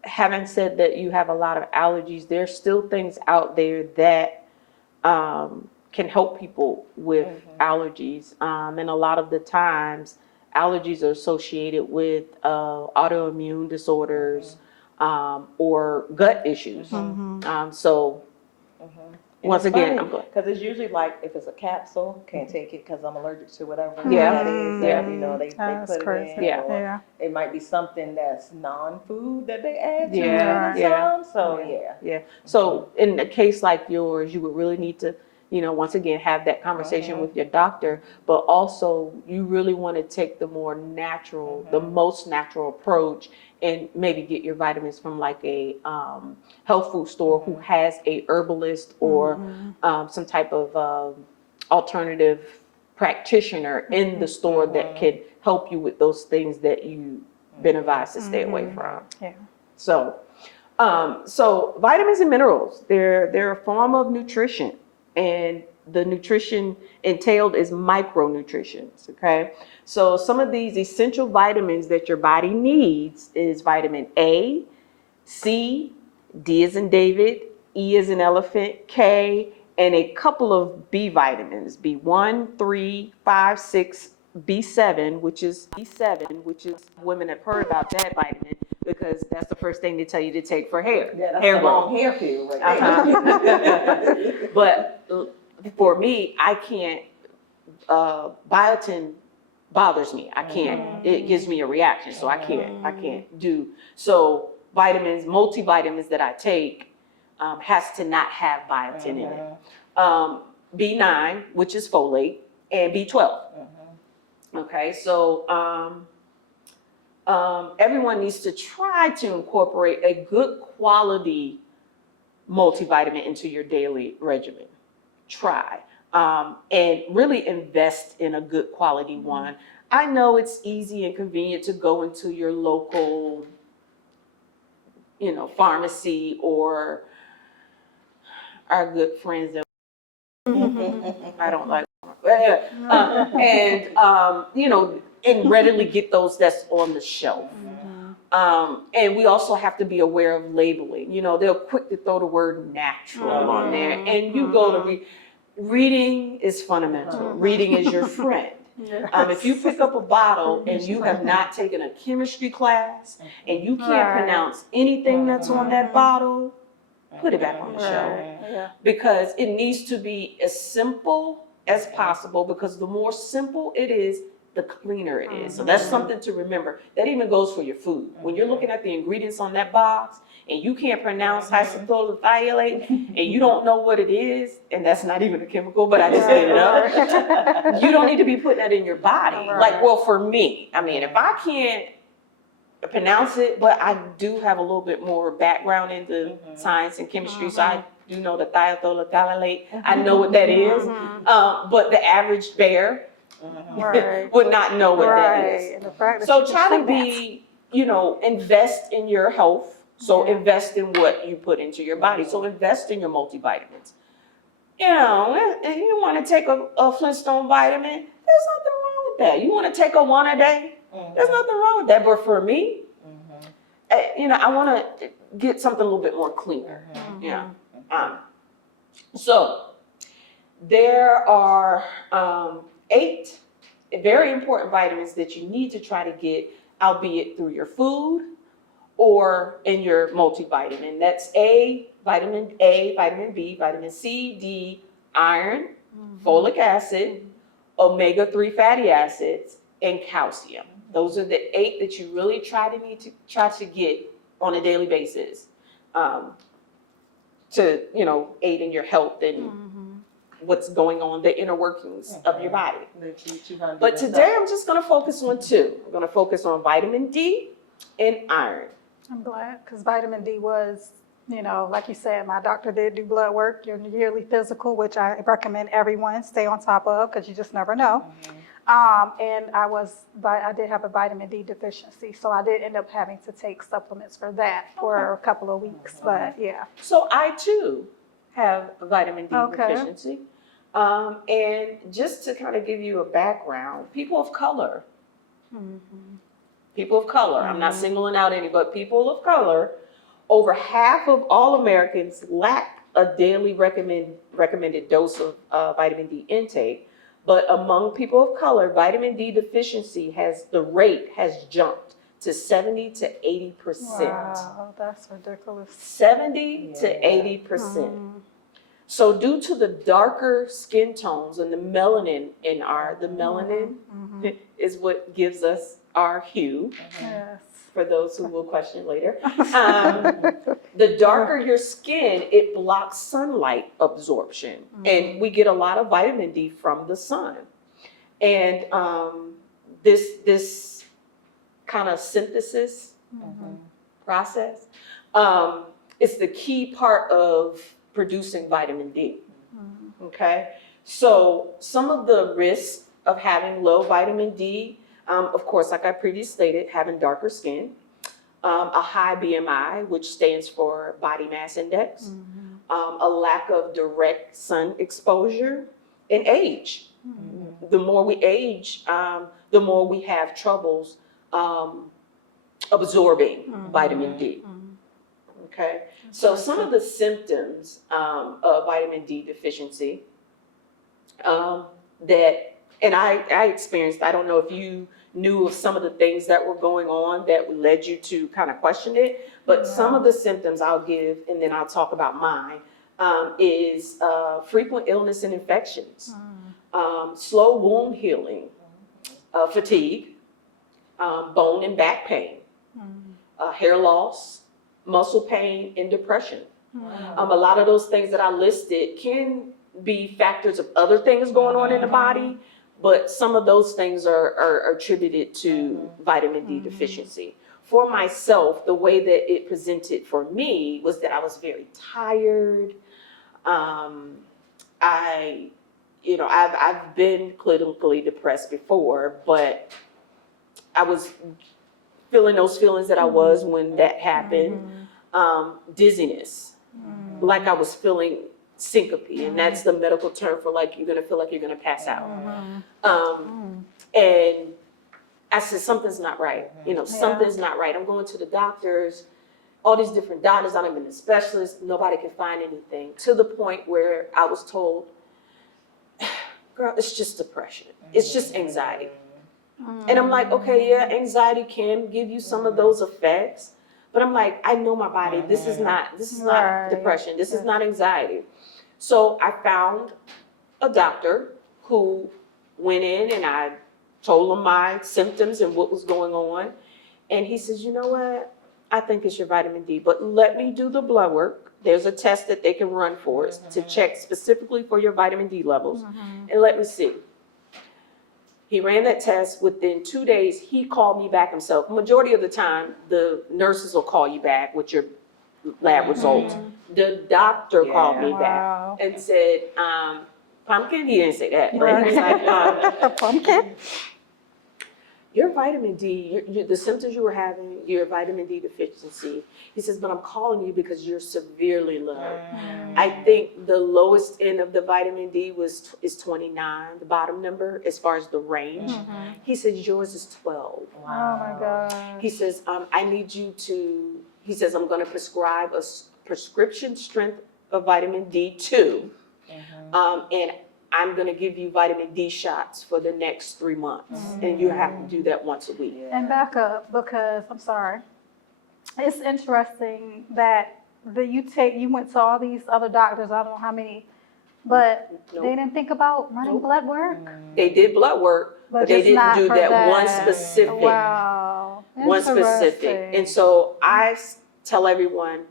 having said that you have a lot of allergies, there's still things out there that can help people with allergies. And a lot of the times, allergies are associated with autoimmune disorders or gut issues. So once again, I'm going. Because it's usually like if it's a capsule, can't take it because I'm allergic to whatever Yeah. that is. Yeah. That, you know, they That's put crazy. it in. Yeah. Or Yeah. it might be something that's non-food that they add to Yeah, it or yeah. something. So yeah. Yeah. So in a case like yours, you would really need to, you know, once again, have that conversation with your doctor, but also you really want to take the more natural, the most natural approach and maybe get your vitamins from like a health food store who has a herbalist or some type of alternative practitioner in the store that can help you with those things that you've been advised to stay away from. Yeah. So, so vitamins and minerals, they're a form of nutrition, and the nutrition entailed is micronutrition, okay? So some of these essential vitamins that your body needs is vitamin A, C, D as in David, E as in elephant, K, and a couple of B vitamins, B1, 3, 5, 6, B7, which is women have heard about that vitamin because that's the first thing they tell you to take for hair. Yeah, that's hair the growth. long hair pill right there. But for me, I can't, biotin bothers me. I can't, it gives me a reaction, so I can't do. So vitamins, multivitamins that I take has to not have biotin in it. B9, which is folate, and B12. Okay, so everyone needs to try to incorporate a good quality multivitamin into your daily regimen. Try. And really invest in a good quality one. I know it's easy and convenient to go into your local, you know, pharmacy or our good friends that I don't like. You know, and readily get those that's on the shelf. And we also have to be aware of labeling. You know, they're quick to throw the word natural on there, and you go to reading is fundamental. Reading is your friend. If you pick up a bottle and you have not taken a chemistry class and you can't pronounce anything that's on that bottle, put it back on the shelf. Because it needs to be as simple as possible, because the more simple it is, the cleaner it is. So that's something to remember. That even goes for your food. When you're looking at the ingredients on that box and you can't pronounce isothiolate and you don't know what it is, and that's not even a chemical, but I just made it up, you don't need to be putting that in your body. Like, well, for me, I mean, if I can't pronounce it, but I do have a little bit more background into science and chemistry, so I do know the thiothiolate. I know what that is. But the average bear would not know what that is. So try to be, you know, invest in your health. So invest in what you put into your body. So invest in your multivitamins. You know, if you want to take a Flintstone vitamin, there's nothing wrong with that. You want to take a one a day, there's nothing wrong with that. But for me, you know, I want to get something a little bit more cleaner. Yeah. So there are 8 very important vitamins that you need to try to get, albeit through your food or in your multivitamin. That's A, vitamin A, vitamin B, vitamin C, D, iron, folic acid, omega-3 fatty acids, and calcium. Those are the 8 that you really try to get on a daily basis, to, you know, aid in your health and what's going on, the inner workings of your body. But today I'm just gonna focus on 2. I'm gonna focus on vitamin D and iron. I'm glad, because vitamin D was, you know, like you said, my doctor did do blood work, your yearly physical, which I recommend everyone stay on top of, because you just never know. And I did have a vitamin D deficiency, so I did end up having to take supplements for that for a couple of weeks, but yeah. So I too have a vitamin D Okay. deficiency. And just to kind of give you a background, people of color, I'm not singling out any, but people of color, over half of all Americans lack a daily recommended dose of vitamin D intake. But among people of color, vitamin D deficiency the rate has jumped to 70 to 80%. Wow, that's ridiculous. 70 to 80%. So due to the darker skin tones and the melanin the melanin is what gives us our hue, Yes. for those who will question later. The darker your skin, it blocks sunlight absorption. And we get a lot of vitamin D from the sun. And this kind of synthesis process is the key part of producing vitamin D. Okay? So some of the risks of having low vitamin D, of course, like I previously stated, having darker skin, a high BMI, which stands for body mass index, a lack of direct sun exposure, and age. The more we age, the more we have troubles absorbing vitamin D. Okay, so some of the symptoms of vitamin D deficiency and I experienced, I don't know if you knew of some of the things that were going on that led you to kind of question it, but some of the symptoms I'll give, and then I'll talk about mine, is frequent illness and infections, slow wound healing, fatigue, bone and back pain, hair loss, muscle pain, and depression. A lot of those things that I listed can be factors of other things going on in the body, but some of those things are attributed to vitamin D deficiency. For myself, the way that it presented for me was that I was very tired. I've been clinically depressed before, but I was feeling those feelings that I was when that happened. Dizziness, like I was feeling syncope, and that's the medical term for like you're gonna feel like you're gonna pass out. And I said, something's not right. Something's not right. I'm going to the doctors, all these different doctors. I've been to specialists. Nobody can find anything, to the point where I was told, girl, it's just depression. It's just anxiety. And I'm like, okay, yeah, anxiety can give you some of those effects. But I'm like, I know my body. This is not Right. depression. This is not anxiety. So I found a doctor who went in, and I told him my symptoms and what was going on. And he says, you know what? I think it's your vitamin D, but let me do the blood work. There's a test that they can run for it to check specifically for your vitamin D levels. And let me see. He ran that test. Within 2 days, he called me back himself. Majority of the time, the nurses will call you back with your lab results. The doctor called me back Wow. and said, pumpkin, he didn't say that, but Right. he was like, A pumpkin? your vitamin D, the symptoms you were having, your vitamin D deficiency. He says, but I'm calling you because you're severely low. I think the lowest end of the vitamin D is 29, the bottom number, as far as the range. He says, yours is 12. Oh my God. He says, I need you to, he says, I'm gonna prescribe a prescription strength of vitamin D2. And I'm gonna give you vitamin D shots for the next 3 months. And you have to do that once a week. And back up, because I'm sorry. It's interesting that you went to all these other doctors, I don't know how many, but Nope. they didn't think about running Nope. blood work? They did blood work, but they just didn't not do for that one specific. Wow. One specific. Interesting. And so tell everyone,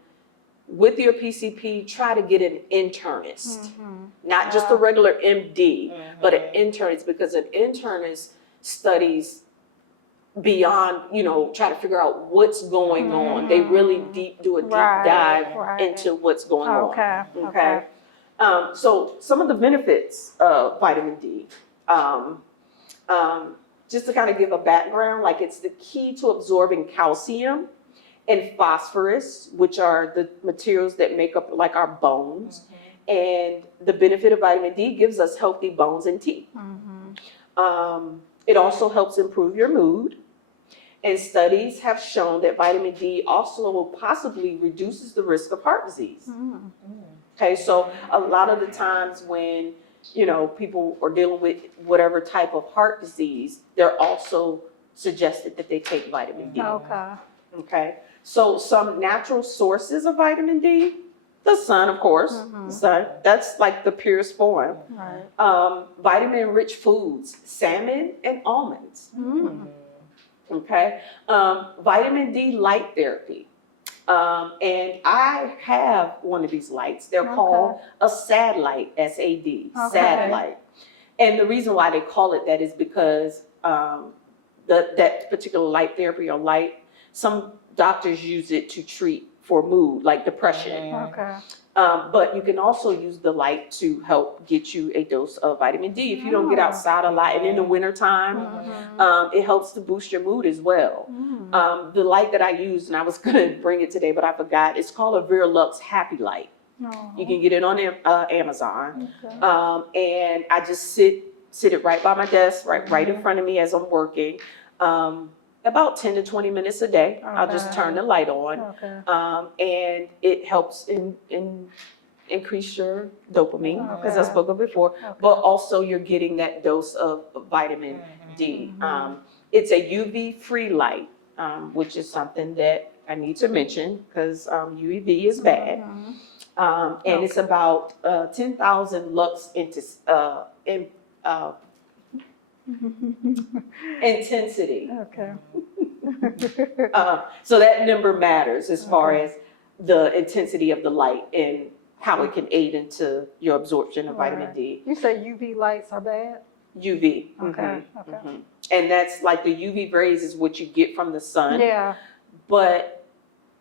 with your PCP, try to get an internist, Mhm. not just a regular MD, but an internist, because an internist studies beyond, try to figure out what's going on. They really do a deep dive Right. into what's going on. Okay. Okay. So some of the benefits of vitamin D, just to kind of give a background, like it's the key to absorbing calcium and phosphorus, which are the materials that make up like our bones. And the benefit of vitamin D gives us healthy bones and teeth. It also helps improve your mood. And studies have shown that vitamin D also possibly reduces the risk of heart disease. Okay, so a lot of the times when, people are dealing with whatever type of heart disease, they're also suggested that they take vitamin D. Okay. Okay, so some natural sources of vitamin D, the sun, of course, the sun, that's like the purest form. Right. Vitamin-rich foods, salmon and almonds. Okay, vitamin D light therapy. And I have one of these lights. They're called a SAD light, S-A-D, SAD light. And the reason why they call it that is because that particular light therapy or light, some doctors use it to treat for mood, like depression. Okay. But you can also use the light to help get you a dose of vitamin D if you don't get outside a lot. And in the wintertime, it helps to boost your mood as well. The light that I use, and I was gonna bring it today, but I forgot, it's called a Verilux Happy Light. You can get it on Amazon. And I just sit it right by my desk, right in front of me as I'm working. About 10 to 20 minutes a day. I'll just turn the light on. Okay. And it helps increase your dopamine, as I spoke of before, but also you're getting that dose of vitamin D. It's a UV-free light, which is something that I need to mention because UV is bad. And it's about 10,000 lux intensity. Okay. So that number matters as far as the intensity of the light and how it can aid into your absorption of vitamin D. You say UV lights are bad? UV. Okay. And that's like the UV rays is what you get from the sun. Yeah. But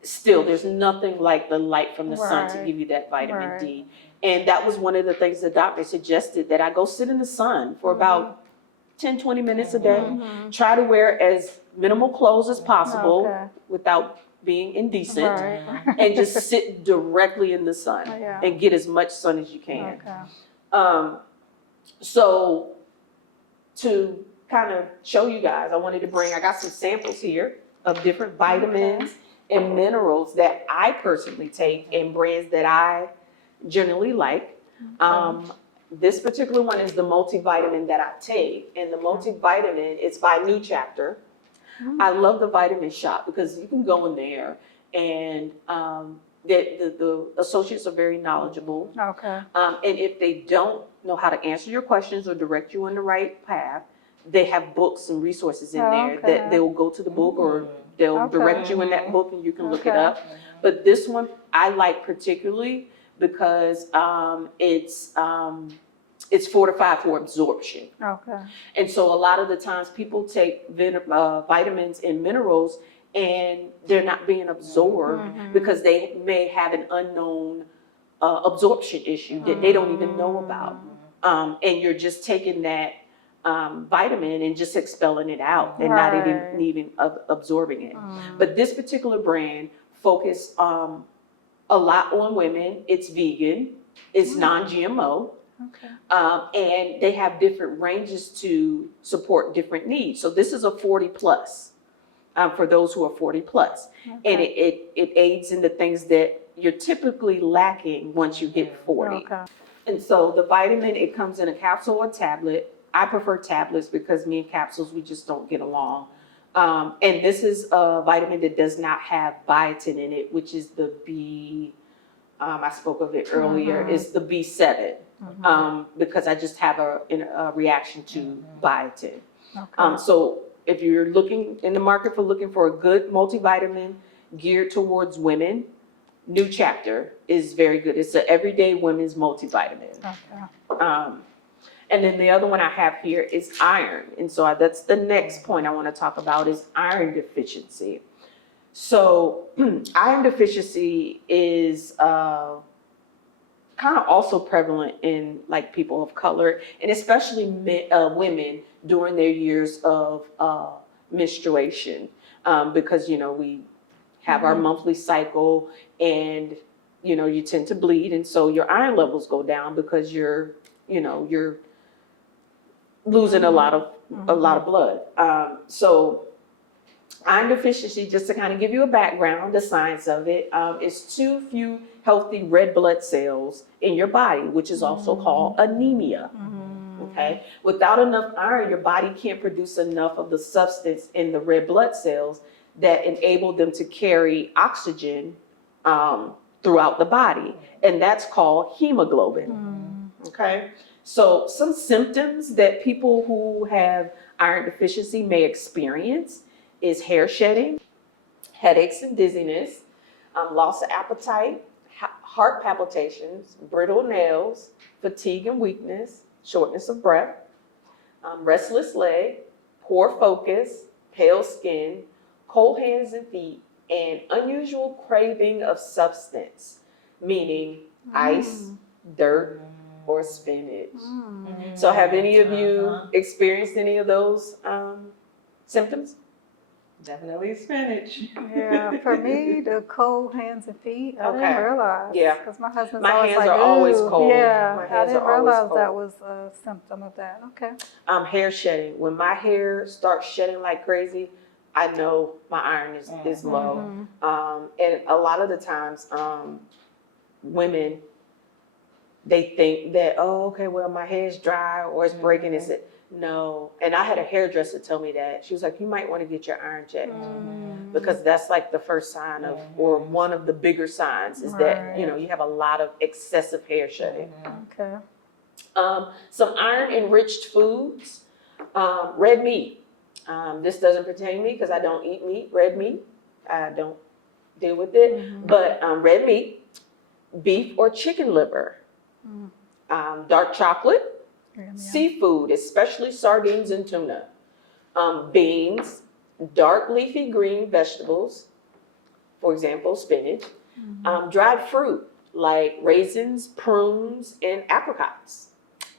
still, there's nothing like the light from the sun to Right. give you that vitamin Right. D. And that was one of the things the doctor suggested, that I go sit in the sun for about 10, 20 minutes a day. Try to wear as minimal clothes as possible without being indecent. Right. And just sit directly in the sun Yeah. and get as much sun as you can. Okay. So to kind of show you guys, I got some samples here of different vitamins and minerals that I personally take and brands that I generally like. This particular one is the multivitamin that I take, and the multivitamin is by New Chapter. I love the vitamin shop because you can go in there and the associates are very knowledgeable. Okay. And if they don't know how to answer your questions or direct you on the right path, they have books and resources in there that they'll go to the book or they'll direct you in that book and you can look it up. But this one I like particularly because it's fortified for absorption. Okay. And so a lot of the times people take vitamins and minerals and they're not being absorbed because they may have an unknown absorption issue that they don't even know about. And you're just taking that vitamin and just expelling it out and not even absorbing it. But this particular brand focus a lot on women. It's vegan, it's non-GMO. Okay. And they have different ranges to support different needs. So this is a 40 plus for those who are 40 plus. And it aids in the things that you're typically lacking once you hit 40. Okay. And so the vitamin, it comes in a capsule or tablet. I prefer tablets because me and capsules, we just don't get along. And this is a vitamin that does not have biotin in it, which is the I spoke of it earlier, Mhm. is the B7, Mhm. because I just have a reaction to biotin. Okay. So if you're looking in the market for looking for a good multivitamin geared towards women, New Chapter is very good. It's an everyday women's multivitamin. Okay. And then the other one I have here is iron. And so that's the next point I want to talk about is iron deficiency. So iron deficiency is kind of also prevalent in like people of color and especially women during their years of menstruation, because we have our monthly cycle and you tend to bleed, and so your iron levels go down because you're losing a lot of blood. So iron deficiency, just to kind of give you a background, the science of it, is too few healthy red blood cells in your body, which is also called anemia. Okay, without enough iron, your body can't produce enough of the substance in the red blood cells that enable them to carry oxygen throughout the body, and that's called hemoglobin. Okay, so some symptoms that people who have iron deficiency may experience is hair shedding, headaches and dizziness, loss of appetite, heart palpitations, brittle nails, fatigue and weakness, shortness of breath, restless leg, poor focus, pale skin, cold hands and feet, and unusual craving of substance, meaning ice, dirt, or spinach. So have any of you experienced any of those symptoms? Definitely spinach. Yeah, for me, the cold hands and feet, I Okay. didn't realize. Yeah. Because my husband's My always hands like, are always "Ooh." cold. Yeah, My I hands didn't are always realize that cold. was a symptom of that. Okay. Hair shedding. When my hair starts shedding like crazy, I know my iron is low. And a lot of the times, women, they think that, oh, okay, well, my hair's dry or it's breaking. Is it? No. And I had a hairdresser tell me that. She was like, you might want to get your iron checked. Because that's like the first sign of, or one of the bigger signs is that, Right. you have a lot of excessive hair shedding. Okay. Some iron enriched foods, red meat. This doesn't pertain to me because I don't eat meat, red meat. I don't deal with it. But red meat, beef or chicken liver, dark chocolate, seafood, especially sardines and tuna, beans, dark leafy green vegetables, for example, spinach, dried fruit like raisins, prunes, and apricots,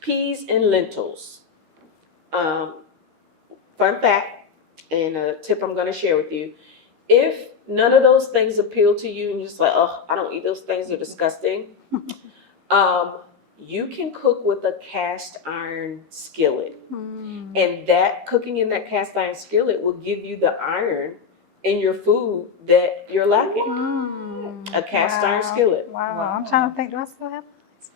peas and lentils. Fun fact, and a tip I'm going to share with you, if none of those things appeal to you and you're just like, oh, I don't eat those things, they're disgusting, you can cook with a cast iron skillet. And that cooking in that cast iron skillet will give you the iron in your food that you're lacking. A cast iron skillet. Wow. I'm trying to think, do I still have those?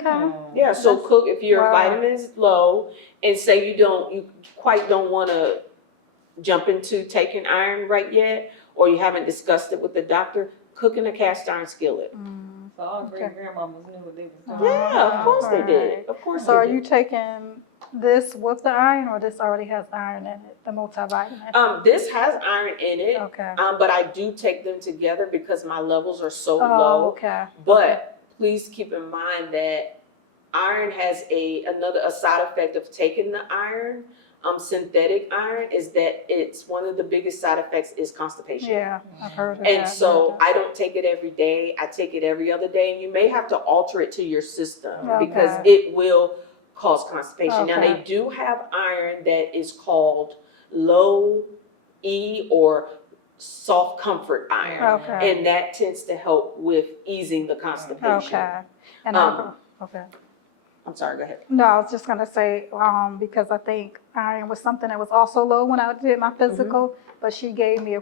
Okay. Yeah, so cook if your wow. vitamins low and say you quite don't want to jump into taking iron right yet, or you haven't discussed it with the doctor, cook in a cast iron skillet. So all great grandmamas knew what they was doing. Yeah, of course they did. Alright. Of course So they are did. you taking this with the iron, or this already has iron in it, the multivitamin? This has iron in it, Okay. but I do take them together because my levels are so Oh, low. okay. But please keep in mind that iron has a side effect of taking the iron. Synthetic iron is that it's one of the biggest side effects is constipation. Yeah, I've heard of that. And so I don't take it every day. I take it every other day, and you may have to alter it to your system because Okay. it will cause constipation. Now Okay. they do have iron that is called low E or soft comfort iron, Okay. and that tends to help with easing the constipation. Okay. And okay. I'm sorry, go ahead. No, I was just gonna say, because I think iron was something that was also low when I did my physical, but she gave me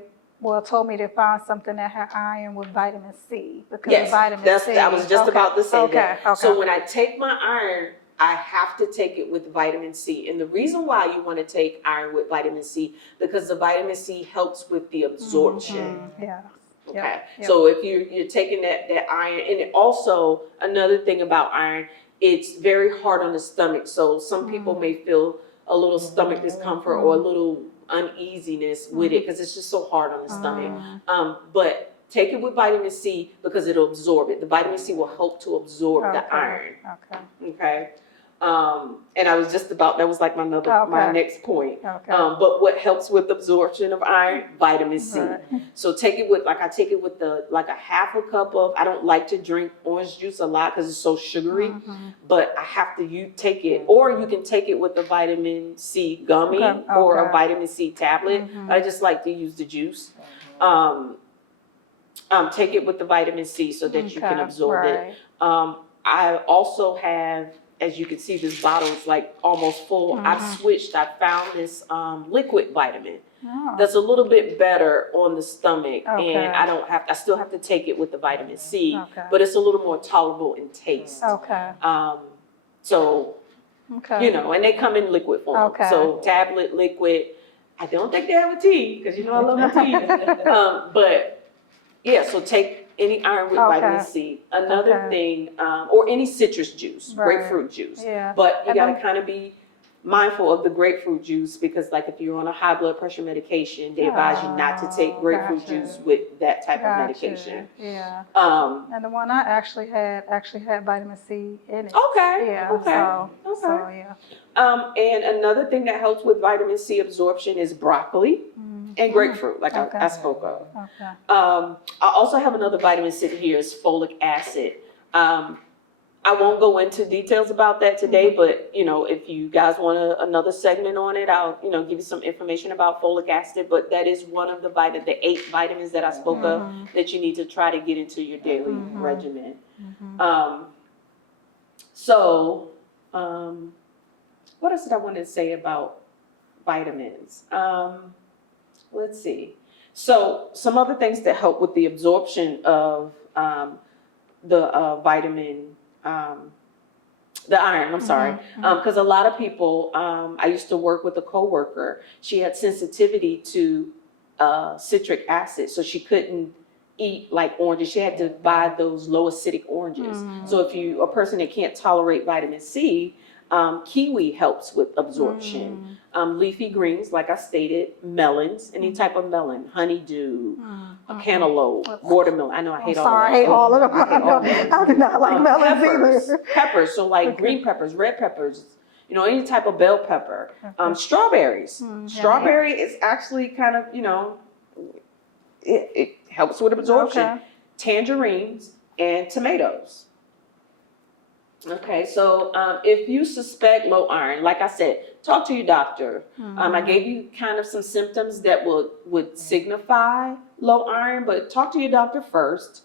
told me to find something that had iron with vitamin C, because Yes, vitamin C. I was just about to say that. Okay. So when I take my iron, I have to take it with vitamin C. And the reason why you want to take iron with vitamin C, because the vitamin C helps with the absorption. Yeah. Okay, Yep. so if you're taking that iron, and it also, another thing about iron, it's very hard on the stomach, so some people may feel a little stomach discomfort or a little uneasiness with it, because it's just so hard on the stomach. But take it with vitamin C because it'll absorb it. The vitamin C will help to absorb the iron. Okay. Okay. And I was just about, that was like my Okay. next point. Okay. But what helps with absorption of iron? Vitamin C. Right. So take it with, like I take it with like a half a cup of, I don't like to drink orange juice a lot because it's so sugary, but I have to, you take it, or you can take it with a vitamin C gummy Okay. or a Okay. vitamin C tablet. I just like to use the juice. Take it with the vitamin C so that you can absorb it. I also have, as you can see, this bottle is like almost full. I've switched. I found this liquid vitamin Oh. that's a little bit better on the stomach, Okay. and I still have to take it with the vitamin C, Okay. but it's a little more tolerable in taste. Okay. So, Okay. you know, and they come in liquid form. Okay. So tablet, liquid. I don't think they have a tea because you know I love my tea. But yeah, so take any iron with Okay. vitamin C. Another Okay. thing, or any citrus juice, Right. grapefruit juice. Yeah. But you And gotta then- kind of be mindful of the grapefruit juice because like if you're on a high blood pressure medication, they advise you not to take Oh, grapefruit gotcha. juice with that type of Gotcha. medication. Yeah. Um, And the one I actually had vitamin C in it. okay, Yeah. okay, So yeah. and another thing that helps with vitamin C absorption is broccoli and grapefruit, like Okay. I spoke of. Okay. I also have another vitamin sitting here is folic acid. I won't go into details about that today, but you know, if you guys want another segment on it, I'll give you some information about folic acid. But that is one of the 8 vitamins that I spoke of that you need to try to get into your daily regimen. What else did I want to say about vitamins? Let's see. So some other things that help with the absorption of the vitamin, the iron, I'm sorry. Because a lot of people, I used to work with a coworker, she had sensitivity to citric acid, so she couldn't eat like oranges. She had to buy those low acidic oranges. So if you, a person that can't tolerate vitamin C, kiwi helps with absorption. Leafy greens, like I stated, melons, any type of melon, honeydew, cantaloupe, watermelon. I know I hate all Sorry, I of hate that. all of them. I hate all of that. I do not like melons peppers, either. peppers, so like Okay. green peppers, red peppers, any type of bell pepper. Okay. Strawberries. Yeah. Strawberry is actually kind of, it helps with absorption. Okay. Tangerines and tomatoes. Okay, so if you suspect low iron, like I said, talk to your doctor. I gave you kind of some symptoms that would signify low iron, but talk to your doctor first.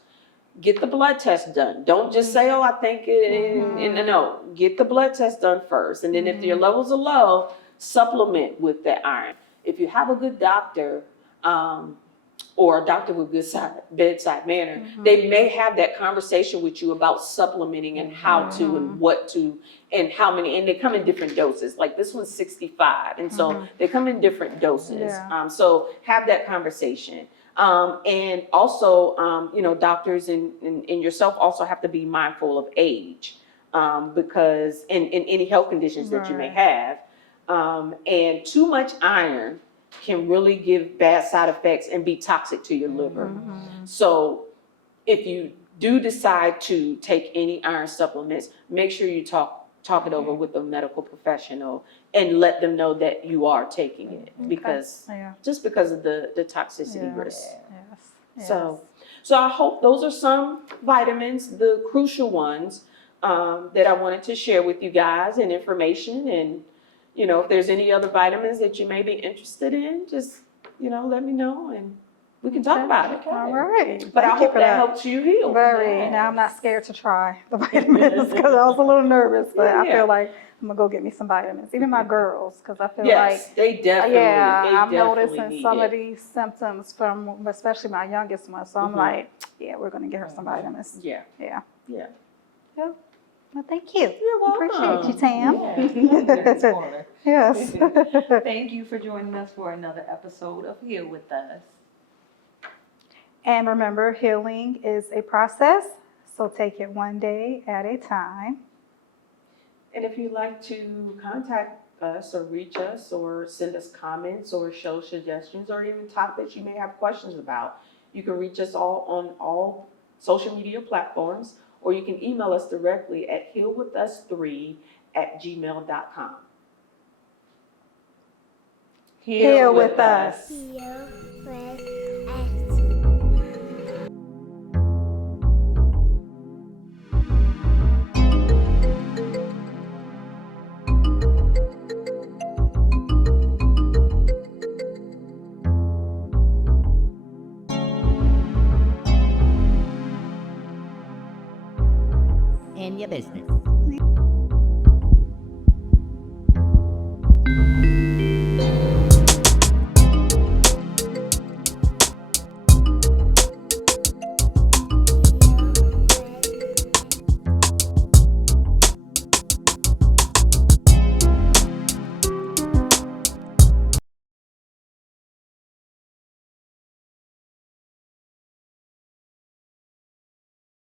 Get the blood test done. Don't just say, oh, I think it, no, get the blood test done first. And then if your levels are low, supplement with that iron. If you have a good doctor, or a doctor with good bedside manner, they may have that conversation with you about supplementing and how to and what to and how many, and they come in different doses. Like this one's 65, and so they come in different doses. Yeah. So have that conversation. And also, doctors and yourself also have to be mindful of age, because in any health conditions that you may have, and too much iron can really give bad side effects and be toxic to your liver. So if you do decide to take any iron supplements, make sure you talk it over with a medical professional and let them know that you are taking it because Yeah. just because of the toxicity Yeah. risk. Yes. So I hope those are some vitamins, the crucial ones that I wanted to share with you guys and information. And if there's any other vitamins that you may be interested in, just let me know and we can talk about it. All right. But I Thank you hope for that helps you heal. Very. Now I'm not scared to try the vitamins because I was a little nervous, but I Yeah. feel like I'm gonna go get me some vitamins. Even my girls, because I feel Yes, they like definitely. I'm they definitely noticing need some it. of these symptoms from especially my youngest one. So I'm like, yeah, we're gonna get her some vitamins. Yeah. Yeah. Yeah. Well, thank you. You're welcome. Appreciate you, Tam. Yeah. Yes. Thank you for joining us for another episode of Heal With Us. And remember, healing is a process, so take it one day at a time. And if you'd like to contact us or reach us or send us comments or show suggestions or even topics you may have questions about, you can reach us all on all social media platforms, or you can email us directly at healwithus3@gmail.com. Heal with us. Heal with us. In your business.